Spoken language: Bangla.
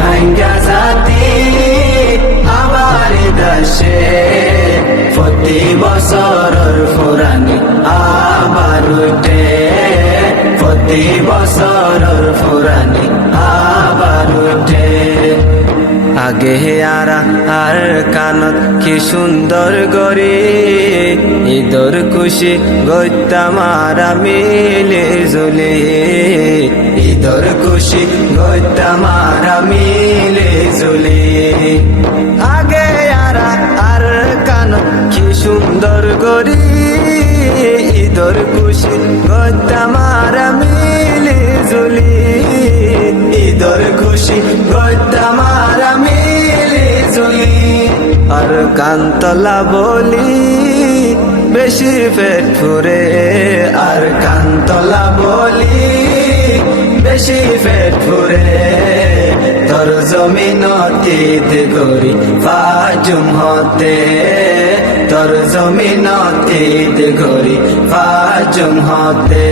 ভাঙ্গা জাতি আমার দেশে প্রতি বছরের ফুরানি আবার উঠে প্রতি বছরের ফুরানি আবার উঠে আগে আর কানত কি সুন্দর গরি ঈদর খুশি গইতাম আর মিলে জুলি ঈদর খুশি গইতাম আর মিলে জুলি আগে আর কানত কি সুন্দর গরি ঈদর খুশি গইতাম আর মিলে জুলি ঈদর খুশি গইতাম আর মিলে জুলি আর কান্তলা বলি বেশি পেট ফুরে আর কান্তলা বলি বেশি পেট ফুরে তোর জমিনতিত গরি ফাজুম হতে তোর জমিনতিত গরি ফাজুম হতে